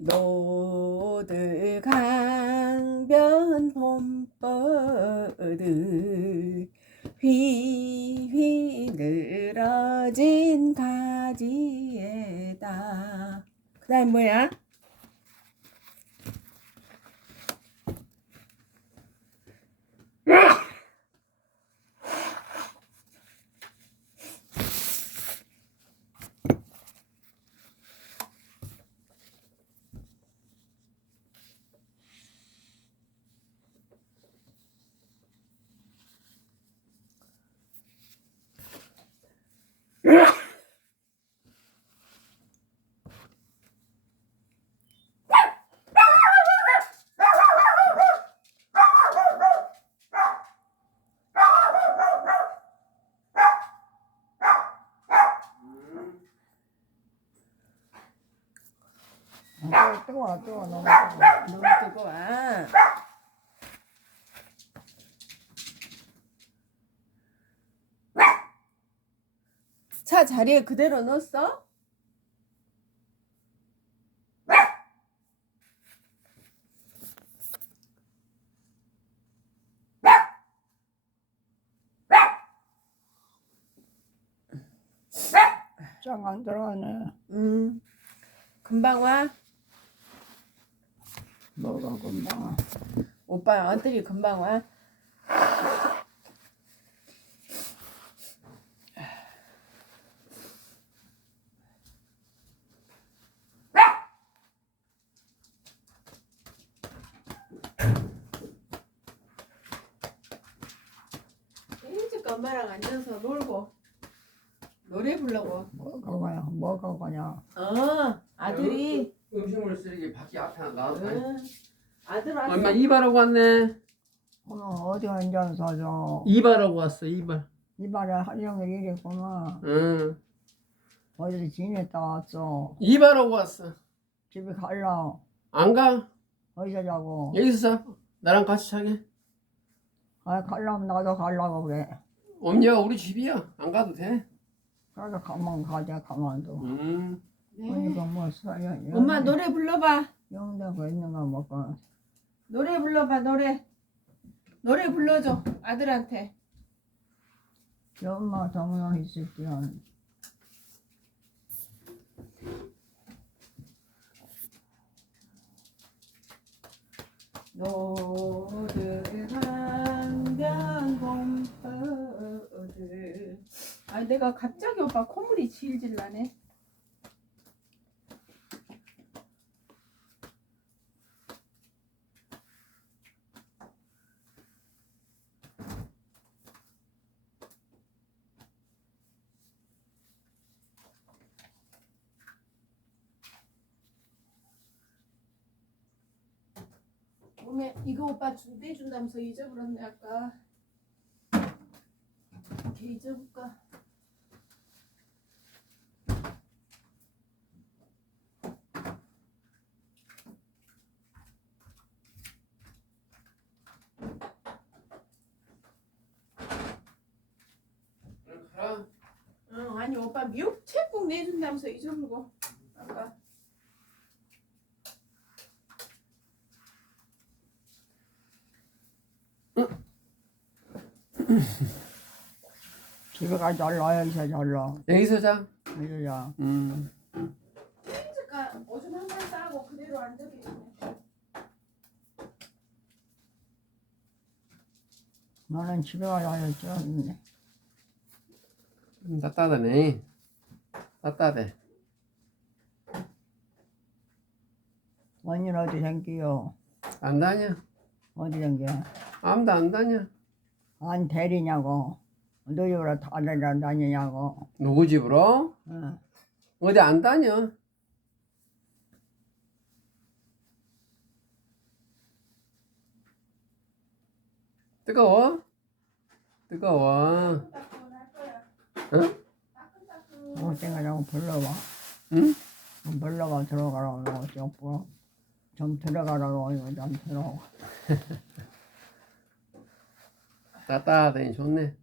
노들 강변 봄버들 휘휘 늘어진 가지에다. 그 다음 뭐야? 뜨거워 너무 뜨거워. 너무 뜨거워. 차 자리에 그대로 넣었어? 짱 안 들어가네. 금방 와? 뭐가 금방. 오빠 아들이 금방 와? 일찍 엄마랑 앉아서 놀고 노래 부르고. 뭐가 거냐. 아들이 음식물 쓰레기 밖에 앞에 안 놔도 돼. 아들 왔어. 엄마 이발하고 왔네. 오늘 어디 앉아서 저 이발하고 왔어 이발. 이발에 하려는 일이 있구나. 응. 어디서 지냈다 왔어. 이발하고 왔어. 집에 갈라. 안 가? 어디서 자고. 여기서 자. 나랑 같이 자게. 아 갈라면 나도 갈라고 그래. 엄니가 우리 집이야. 안 가도 돼. 그래서 가만 가자 가만둬. 음. 그러니까 뭐 써야. 엄마 노래 불러봐. 영대고 있는가 먹고. 노래 불러봐. 노래 불러줘 아들한테. 엄마 정령 있을 때는 노들 강변 봄버들. 아 내가 갑자기 오빠 콧물이 질질 나네. 몸에 이거 오빠 준비해준다면서 잊어버렸네 아까. 이렇게 잊어볼까? 가라. 아니 오빠 미역채국 내준다면서 잊어버리고 아까. 집에 가서 잘라 여기서 잘라. 여기서 자. 여기서 자. 렌즈가 오줌 한 번 싸고 그대로 안 되겠네. 나는 집에 가서 잘랐네. 따뜻하네. 따뜻해. 언니는 어디 생기요? 안 다녀. 어디 생겨? 아무도 안 다녀. 안 데리냐고. 너 집으로 다들 다니냐고. 누구 집으로? 응. 어디 안 다녀. 뜨거워? 뜨거워. 응? 어때가 좀 불러봐. 응? 좀 불러봐 들어가라고 좀 들어가라고 이거 좀 들어가. 따뜻하더니 좋네.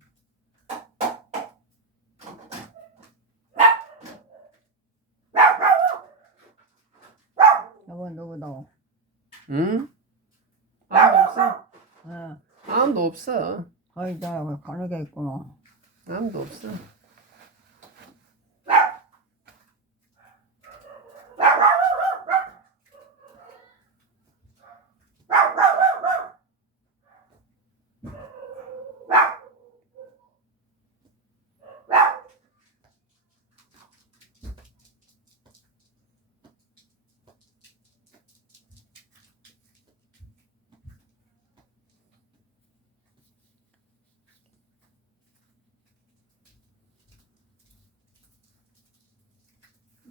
여보 간다고. 응? 아무도 없어? 예. 아무도 없어. 거기다 가는 게 있구나. 아무도 없어.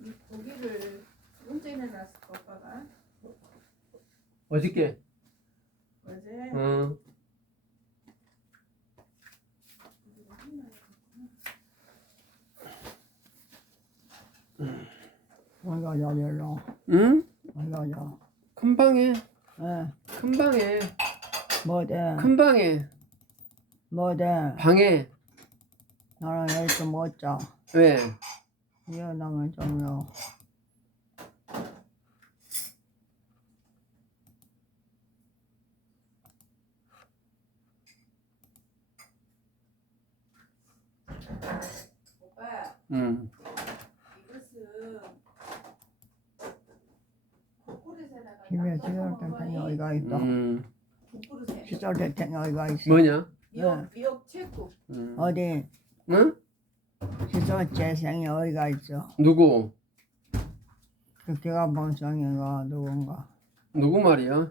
이 고기를 언제 내놨을 까 오빠가? 어저께. 어제. 응. 어디 가자, 일로. 응? 어디 가자. 큰 방에. 예. 큰 방에. 뭐대? 큰 방에. 뭐대? 방에. 나는 여기서 못 자. 왜? 일어나면 좀요. 오빠 응. 이것은 국그릇에다가 집에 닦아서 시절 대통령이 먹어야 어디가 있어? 국그릇에 시절 대통령이 어디가 있어? 뭐냐? 미역 채국. 어디? 응? 시절 재생이 어디가 있어? 누구? 그 걔가 본성인가 누군가? 누구 말이야?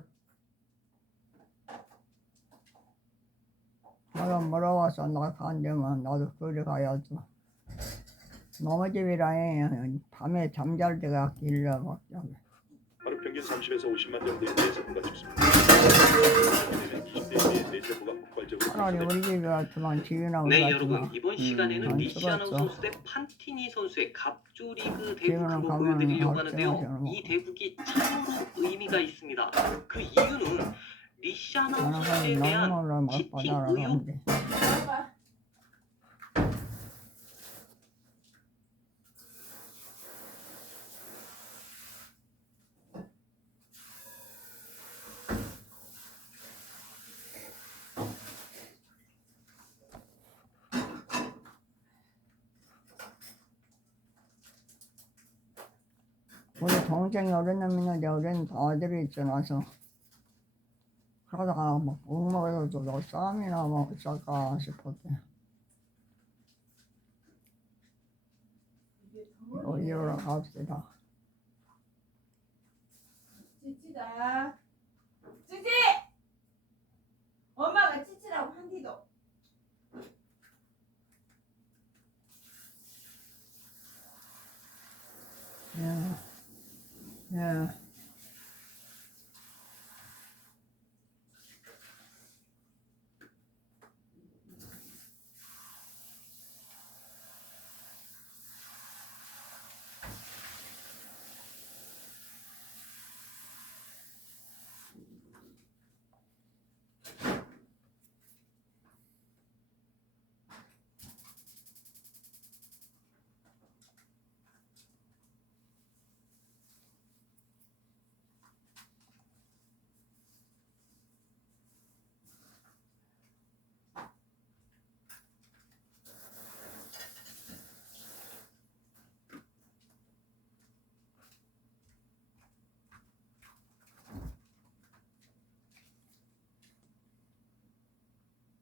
내가 물어봐서 나 간대면 나도 그리 가야지. 너무 집이라니 밤에 잠잘 때가 길러 먹자고. 하루 평균 30에서 50만 정도의 뇌세포가 죽습니다. 20대에 비해 뇌세포가 폭발적으로 차라리 우리 집이 같으면 지윤하고 네 같지만 여러분 이번 시간에는 안 리시아나우 찍었죠. 선수 대 판티니 선수의 갑조리그 대국 지금은 한번 가면은 보여드리려고 확실하지 하는데요. 않아. 이 대국이 참으로 의미가 있습니다. 그 이유는 리시아나우 선수에 나는 대한 너무너무 치팅 맛바다라 의혹 하는데 오빠 우리 동생이 어린 놈 있는데 어린 아들이 있어놔서 그러다가 뭐 옥먹어서 너 싸움이나 뭐 어쩔까 싶었대. 이러러 갑시다. 찌찌다. 찌찌! 엄마가 찌찌라고 한디도. 예. 예.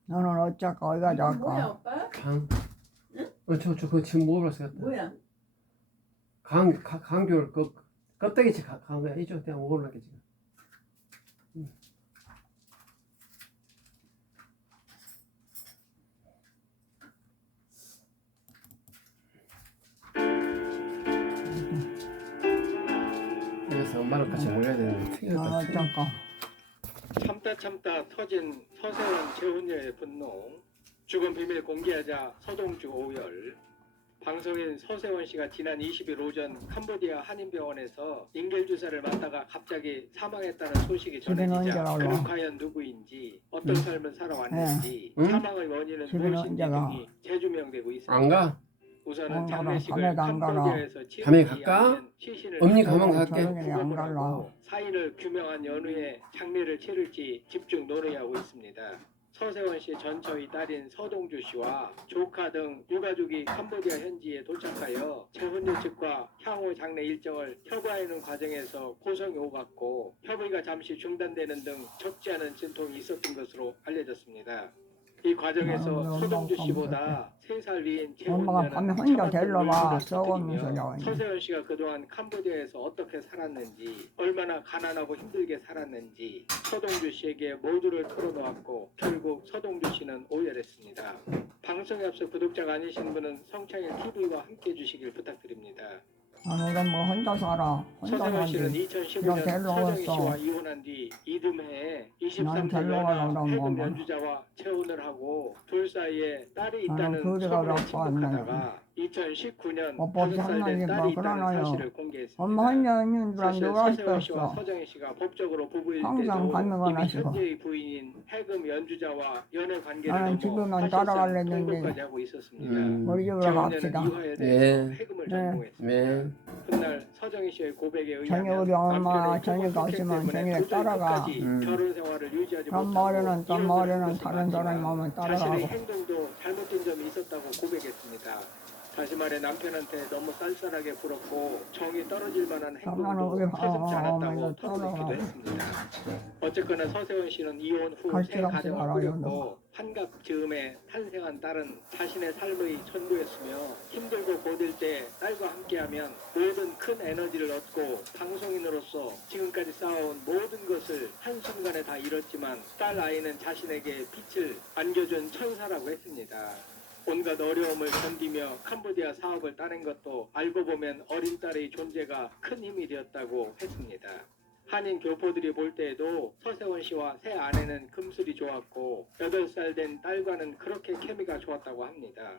너는 어쩔까 어디가 이건 뭐야 잘까? 오빠? 강. 저 그거 지금 먹어봤어. 뭐야? 강귤 그 껍데기치 강귤 이쪽 내가 먹으려게 지금. 그래서 엄마랑 같이 먹어야 되는데 너는 튀겼다. 어쩔까? 참다 터진 서세원 최훈녀의 분노, 죽은 비밀 공개하자 서동주 오열. 방송인 서세원 씨가 지난 20일 오전 캄보디아 한인병원에서 인겔 주사를 맞다가 갑자기 사망했다는 소식이 집에는 언제 전해지자 가고? 그는 과연 누구인지, 어떤 삶을 살아왔는지, 응? 사망의 원인은 집에는 무엇인지 언제 가? 등이 재조명되고 있습니다. 안 가? 우선은 가라. 장례식을 밤에도 안 가라. 캄보디아에서 밤에 치르기 갈까? 아니면 시신을 엄니 가만 수거하고 갈게. 저녁에 안 구금을 갈라. 하고 사인을 규명한 연후에 장례를 치를지 집중 논의하고 있습니다. 서세원 씨 전처의 딸인 서동주 씨와 조카 등 유가족이 캄보디아 현지에 도착하여 재혼녀 측과 향후 장례 일정을 협의하는 과정에서 고성이 오갔고 협의가 잠시 중단되는 등 적지 않은 진통이 있었던 것으로 알려졌습니다. 이 과정에서 엄마가 서동주 엄마가 씨보다 3살 위인 엄마가 재혼녀는 밤에 혼자 데려와. 차마 썩으면서 터뜨리며 나와 있네. 서세원 씨가 그동안 캄보디아에서 어떻게 살았는지, 얼마나 가난하고 힘들게 살았는지 서동주 씨에게 모두를 털어놓았고 결국 서동주 씨는 오열했습니다. 방송에 앞서 구독자가 아니신 분은 성창일 TV와 함께 해주시길 부탁드립니다. 너는 뭐 혼자 살아. 혼자 서세원 씨는 살지. 2015년 데려왔어. 서정희 씨와 이혼한 뒤 이듬해에 난 23세 데려가려고 연하 해금 뭐. 연주자와 재혼을 하고 둘 사이에 딸이 나는 있다는 그거를 소문에 갖고 왔네. 침묵하다가 2019년 오빠 5살 된 장난이 딸이 뭐 있다는 그러나요? 사실을 공개했습니다. 엄마 혼자 있는 줄 사실 누가 서세원 씨와 시켰어. 서정희 씨가 법적으로 부부일 항상 때도 반응을 이미 하시고. 현재의 부인인 해금 연주자와 연애 관계를 나는 넘어 지금은 사실상 따라가려는데. 통보까지 하고 있었습니다. 우리 집으로 재혼녀는 갑시다. 이화에 대해서 네. 해금을 네. 전공했습니다. 네. 훗날 서정희 씨의 고백에 의하면 저녁 우리 엄마 남편의 저녁 폭행 없으면 때문에 저녁에 도저히 따라가. 끝까지 음. 결혼 생활을 유지하지 딴 못하고 머리는 딴 이혼을 머리는 한 것은 다른 사람이 맞지만 오면 자신의 따라가고. 행동도 잘못된 점이 있었다고 고백했습니다. 다시 말해 남편한테 너무 쌀쌀하게 굴었고 정이 떨어질 만한 장난은 행동도 우리 서슴지 않았다고 어머니가 털어놓기도 따라가고. 했습니다. 어쨌거나 서세원 씨는 이혼 후 갈지 새 갈지 가정을 알아요, 꾸렸고 환갑 즈음에 탄생한 딸은 자신의 삶의 전부였으며 힘들고 고될 때 딸과 함께하면 모든 큰 에너지를 얻고 방송인으로서 지금까지 쌓아온 모든 것을 한순간에 다 잃었지만 딸 아이는 자신에게 빛을 안겨준 천사라고 했습니다. 온갖 어려움을 견디며 캄보디아 사업을 따낸 것도 알고 보면 어린 딸의 존재가 큰 힘이 되었다고 했습니다. 한인 교포들이 볼 때에도 서세원 씨와 새 아내는 금슬이 좋았고 8살 된 딸과는 그렇게 케미가 좋았다고 합니다.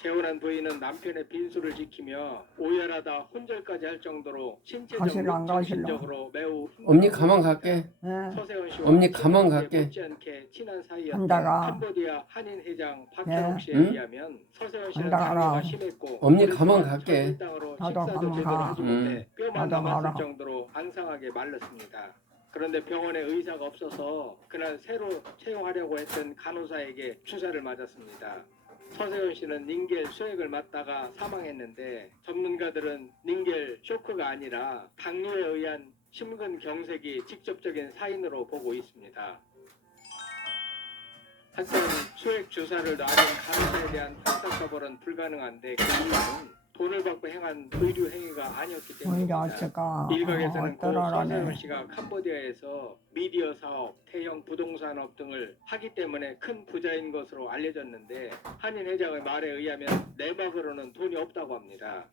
재혼한 부인은 남편의 빈수를 지키며 오열하다 혼절까지 할 정도로 신체적으로 가실라, 안 가실라? 정신적으로 매우 엄니 가만 갈게. 네. 서세원 씨와 엄니 가만 갈게. 못지않게 친한 사이였던 한다가. 캄보디아 한인 회장 박현옥 씨에 응? 의하면 서세원 씨는 한다가 장애가 알아. 심했고 엄니 오랫동안 가만 갈게. 설국당으로 나도 식사도 가만 제대로 가. 하지 못해 뼈만 나도 남았을 알아. 정도로 앙상하게 말랐습니다. 그런데 병원에 의사가 없어서 그날 새로 채용하려고 했던 간호사에게 주사를 맞았습니다. 서세원 씨는 닌겔 수액을 맞다가 사망했는데 전문가들은 닌겔 쇼크가 아니라 당뇨에 의한 심근경색이 직접적인 사인으로 보고 있습니다. 한편 수액 주사를 놔준 간호사에 대한 형사처벌은 불가능한데 그 이유는 돈을 받고 행한 의료 행위가 아니었기 언제 때문입니다. 어쩌까. 일각에서는 고 서세원 어쩌라라네. 씨가 캄보디아에서 미디어 사업, 대형 부동산업 등을 하기 때문에 큰 부자인 것으로 알려졌는데 한인 회장의 말에 의하면 내막으로는 돈이 없다고 합니다.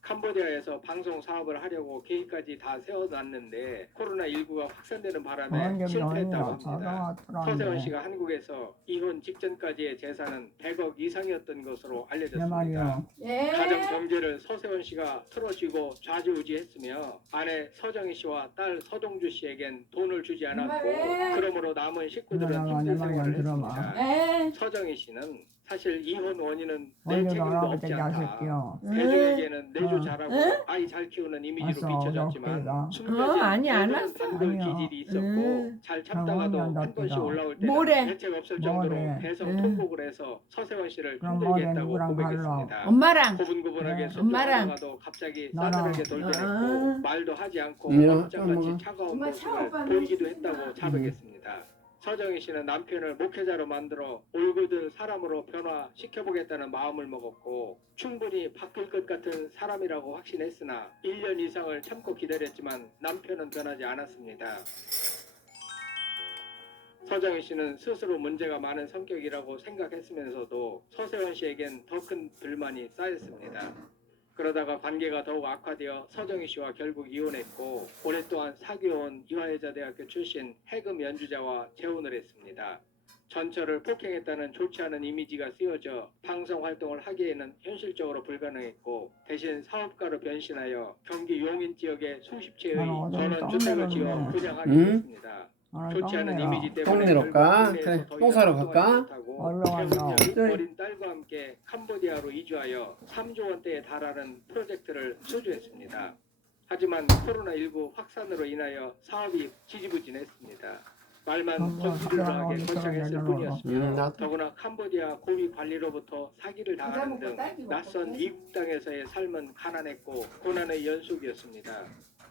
캄보디아에서 방송 사업을 하려고 계획까지 다 세워놨는데 코로나19가 확산되는 바람에 실패했다고 합니다. 서세원 씨가 한국에서 이혼 직전까지의 재산은 100억 이상이었던 것으로 내 알려졌습니다. 말이요. 예. 가정 경제를 서세원 씨가 틀어쥐고 좌지우지했으며 아내 서정희 씨와 딸 서동주 씨에겐 돈을 주지 않았고 네. 그러므로 남은 식구들은 내 힘든 말이야, 생활을 들어봐. 했습니다. 예. 서정희 씨는 사실 이혼 원인은 내 언제 책임도 나가고 없지 되지 않다. 않을게요. 대중에게는 내조 응. 잘하고 응? 아이 잘 키우는 이미지로 왔어, 비춰졌지만 어렵게가. 숨겨진 아니, 안 모든 왔어. 단돌 아니야. 기질이 있었고 응. 잘 참다가도 그럼 한 번씩 언제 올라올 때는 뭐래? 대책 없을 정도로 뭐래? 대성 응. 통곡을 해서 서세원 씨를 그럼 힘들게 뭐래, 했다고 누구랑 고백했습니다. 엄마랑. 고분고분하게 네. 엄마랑. 손톱하다가도 갑자기 나랑. 싸늘하게 돌변했고 말도 하지 않고 응. 엄청같이 응. 차가운 엄마 모습을 차오빠는 보이기도 힘들다. 했다고 자백했습니다. 서정희 씨는 남편을 목회자로 만들어 올곧은 사람으로 변화시켜보겠다는 마음을 먹었고 충분히 바뀔 것 같은 사람이라고 확신했으나 1년 이상을 참고 기다렸지만 남편은 변하지 않았습니다. 서정희 씨는 스스로 문제가 많은 성격이라고 생각했으면서도 서세원 씨에겐 더 큰 불만이 쌓였습니다. 그러다가 관계가 더욱 악화되어 서정희 씨와 결국 이혼했고 오랫동안 사귀어온 이화여자대학교 출신 해금 연주자와 재혼을 했습니다. 전처를 폭행했다는 좋지 않은 이미지가 쓰여져 방송 활동을 하기에는 현실적으로 불가능했고 대신 사업가로 변신하여 경기 용인 지역에 수십 채의 나는 어디 전원주택을 지어 썸네일을 분양하게 응? 됐습니다. 오늘 좋지 않은 똥내라. 이미지 때문에 똥내러 결국 가? 국내에서 그래, 더 똥 이상 사러 활동하지 갈까? 못하고 얼른 가자. 최훈녀는 어린 딸과 함께 캄보디아로 이주하여 3조 원대에 달하는 프로젝트를 소주했습니다. 하지만 코로나19 확산으로 인하여 사업이 지지부진했습니다. 말만 건수를하게 거창했을 뿐이었으며 나도. 더구나 캄보디아 고위 관리로부터 사기를 당하는 등 딸기 먹고 낯선 딸기. 이국 땅에서의 삶은 가난했고 고난의 연속이었습니다.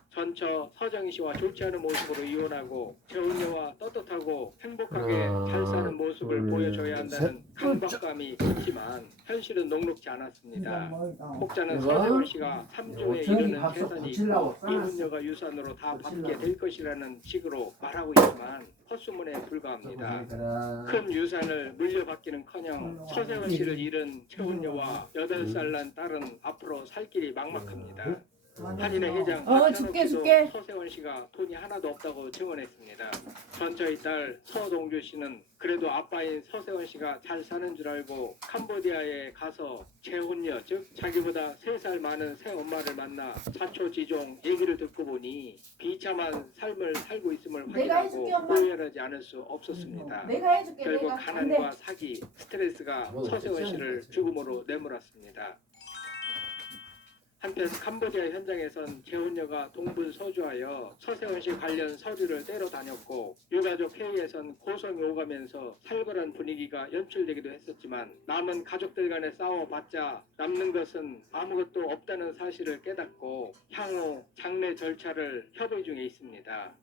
전처 서정희 씨와 좋지 않은 모습으로 이혼하고 최훈녀와 떳떳하고 행복하게 잘 사는 모습을 보여줘야 한다는 강박감이 있지만 현실은 녹록지 않았습니다. 혹자는 이거? 서세원 씨가 3조에 이르는 밥솥 재산이 고치려고 있고 이훈녀가 유산으로 다 받게 될 것이라는 식으로 말하고 있지만 헛소문에 불과합니다. 큰 유산을 물려받기는커녕 서세원 씨를 잃은 최훈녀와 8살 난 딸은 앞으로 살 길이 막막합니다. 한인의 회장 줄게. 서세원 씨가 돈이 하나도 없다고 증언했습니다. 전처의 딸 서동주 씨는 그래도 아빠인 서세원 씨가 잘 사는 줄 알고 캄보디아에 가서 재혼녀 즉 자기보다 3살 많은 새엄마를 만나 자초지종 얘기를 듣고 보니 비참한 삶을 살고 있음을 내가 확인하고 해줄게, 엄마. 오해하지 않을 수 없었습니다. 내가 해줄게. 결국 내가. 가난과 사기, 스트레스가 뭐, 서세원 그치? 씨를 죽음으로 내몰았습니다. 한편 캄보디아 현장에선 재혼녀가 동분서주하여 서세원 씨 관련 서류를 떼러 다녔고 유가족 회의에선 고성이 오가면서 살벌한 분위기가 연출되기도 했었지만 남은 가족들 간에 싸워봤자 남는 것은 아무것도 없다는 사실을 깨닫고 향후 장례 절차를 협의 중에 있습니다.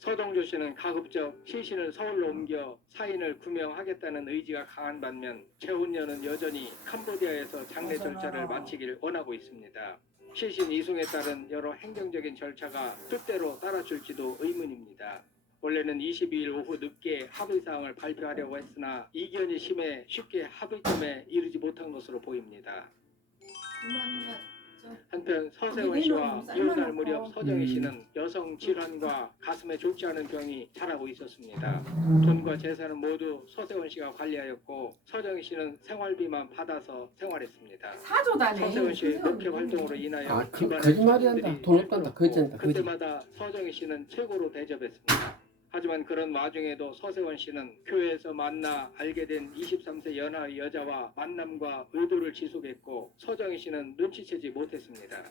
서동조 씨는 가급적 시신을 서울로 옮겨 사인을 구명하겠다는 의지가 강한 반면 최훈녀는 여전히 캄보디아에서 장례 절차를 마치기를 원하고 있습니다. 시신 이송에 따른 여러 행정적인 절차가 뜻대로 따라줄지도 의문입니다. 원래는 22일 오후 늦게 합의사항을 발표하려고 했으나 이견이 심해 쉽게 합의점에 이르지 못한 것으로 보입니다. 한편 서세원 씨와 이혼할 무렵 서정희 씨는 여성 질환과 가슴에 좋지 않은 병이 자라고 있었습니다. 돈과 재산은 모두 서세원 씨가 관리하였고 서정희 씨는 생활비만 받아서 생활했습니다. 사조다네. 서세원 씨의 목회 활동으로 인하여 집안의 거짓말이란다. 자녀들이 돈 없단다. 거짓말이다. 거짓. 그때마다 서정희 씨는 최고로 대접했습니다. 하지만 그런 와중에도 서세원 씨는 교회에서 만나 알게 된 23세 연하의 여자와 만남과 의도를 지속했고 서정희 씨는 눈치채지 못했습니다.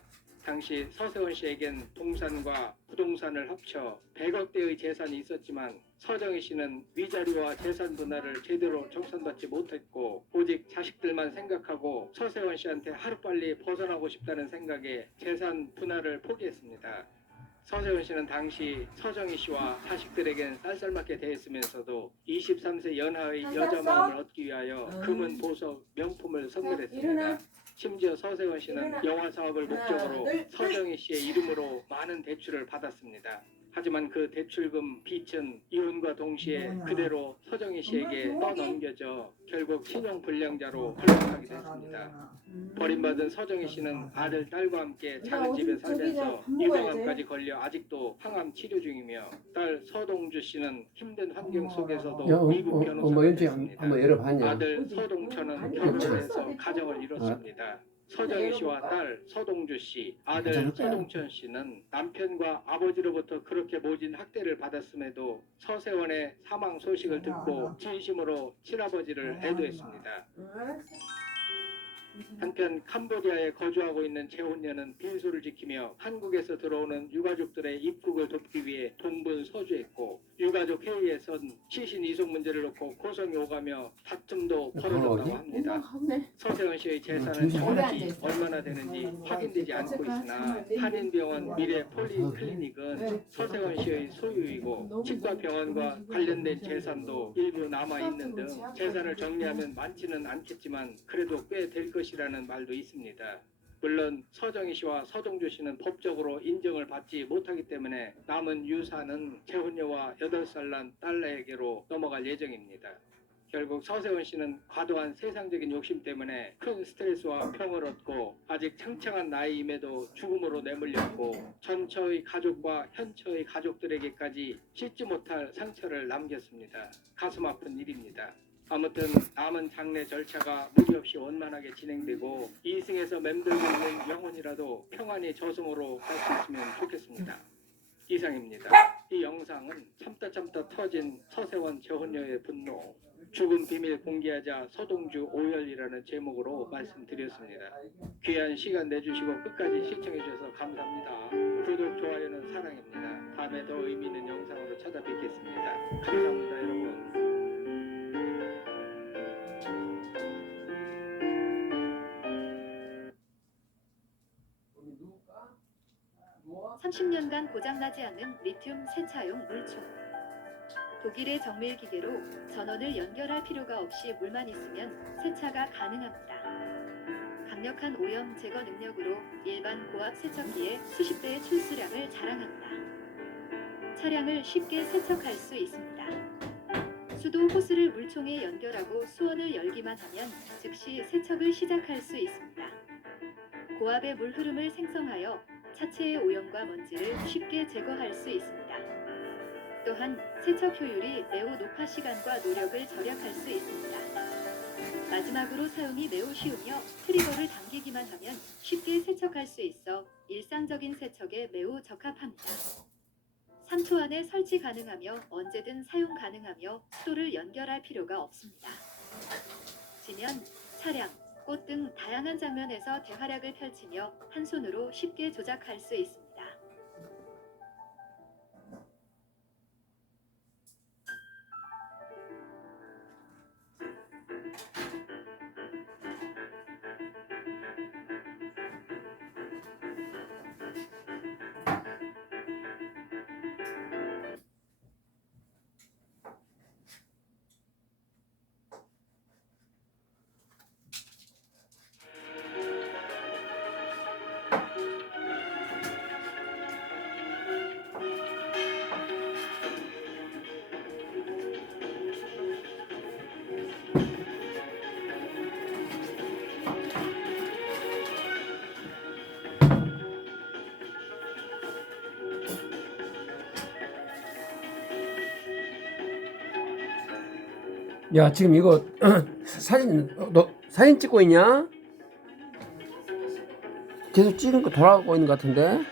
당시 서세원 씨에겐 동산과 부동산을 합쳐 100억대의 재산이 있었지만 서정희 씨는 위자료와 재산 분할을 제대로 정산받지 못했고 오직 자식들만 생각하고 서세원 씨한테 하루빨리 벗어나고 싶다는 생각에 재산 분할을 포기했습니다. 서세원 씨는 당시 서정희 씨와 자식들에겐 쌀쌀맞게 대했으면서도 23세 연하의 여자 마음을 얻기 위하여 금은 보석, 명품을 선물했습니다. 심지어 서세원 씨는 영화 사업을 목적으로 서정희 씨의 이름으로 많은 대출을 받았습니다. 하지만 그 대출금 빚은 이혼과 동시에 그대로 서정희 씨에게 떠넘겨져 결국 신용불량자로 흘러가게 됐습니다. 버림받은 서정희 씨는 아들, 딸과 함께 작은 집에 살면서 유방암까지 걸려 아직도 항암 치료 중이며 딸 서동주 씨는 힘든 환경 속에서도 미국 변호사가 됐습니다. 한번 열어봤냐? 아들 서동천은 결혼해서 가정을 이뤘습니다. 서정희 씨와 딸 서동주 씨, 아들 서동천 씨는 남편과 아버지로부터 그렇게 모진 학대를 받았음에도 서세원의 사망 소식을 듣고 진심으로 친아버지를 애도했습니다. 한편 캄보디아에 거주하고 있는 재혼녀는 빈소를 지키며 한국에서 들어오는 유가족들의 입국을 돕기 위해 동분서주했고 유가족 회의에선 시신 이송 문제를 놓고 고성이 오가며 다툼도 벌어졌다고 합니다. 서세원 씨의 재산은 정확히 얼마나 되는지 확인되지 않고 있으나 한인병원 미래 폴리클리닉은 서세원 씨의 소유이고 치과병원과 관련된 재산도 일부 남아있는 등 재산을 정리하면 많지는 않겠지만 그래도 꽤 될 것이라는 말도 있습니다. 물론 서정희 씨와 서동주 씨는 법적으로 인정을 받지 못하기 때문에 남은 유산은 재혼녀와 8살 난 딸에게로 넘어갈 예정입니다. 결국 서세원 씨는 과도한 세상적인 욕심 때문에 큰 스트레스와 평을 얻고 아직 창창한 나이임에도 죽음으로 내몰렸고 전처의 가족과 현처의 가족들에게까지 씻지 못할 상처를 남겼습니다. 가슴 아픈 일입니다. 아무튼 남은 장례 절차가 무리 없이 원만하게 진행되고 이승에서 맴돌고 있는 영혼이라도 평안히 저승으로 갈 수 있으면 좋겠습니다. 이상입니다. 이 영상은 참다 터진 서세원 재혼녀의 분노, 죽음 비밀 공개하자 서동주 오열이라는 제목으로 말씀드렸습니다. 귀한 시간 내주시고 끝까지 시청해주셔서 감사합니다. 구독, 좋아요는 사랑입니다. 다음에 더 의미 있는 영상으로 찾아뵙겠습니다. 감사합니다, 여러분. 30년간 고장나지 않는 리튬 세차용 물총. 독일의 정밀 기계로 전원을 연결할 필요가 없이 물만 있으면 세차가 가능합니다. 강력한 오염 제거 능력으로 일반 고압 세척기의 수십 배의 출수량을 자랑합니다. 차량을 쉽게 세척할 수 있습니다. 수도 호스를 물총에 연결하고 수원을 열기만 하면 즉시 세척을 시작할 수 있습니다. 고압의 물 흐름을 생성하여 차체의 오염과 먼지를 쉽게 제거할 수 있습니다. 또한 세척 효율이 매우 높아 시간과 노력을 절약할 수 있습니다. 마지막으로 사용이 매우 쉬우며 트리거를 당기기만 하면 쉽게 세척할 수 있어 일상적인 세척에 매우 적합합니다. 3초 안에 설치 가능하며 언제든 사용 가능하며 수도를 연결할 필요가 없습니다. 지면, 차량, 꽃 등 다양한 장면에서 대활약을 펼치며 한 손으로 쉽게 조작할 수 있습니다. 야, 지금 이거 사진 너 사진 찍고 있냐? 계속 찍은 거 돌아가고 있는 것 같은데.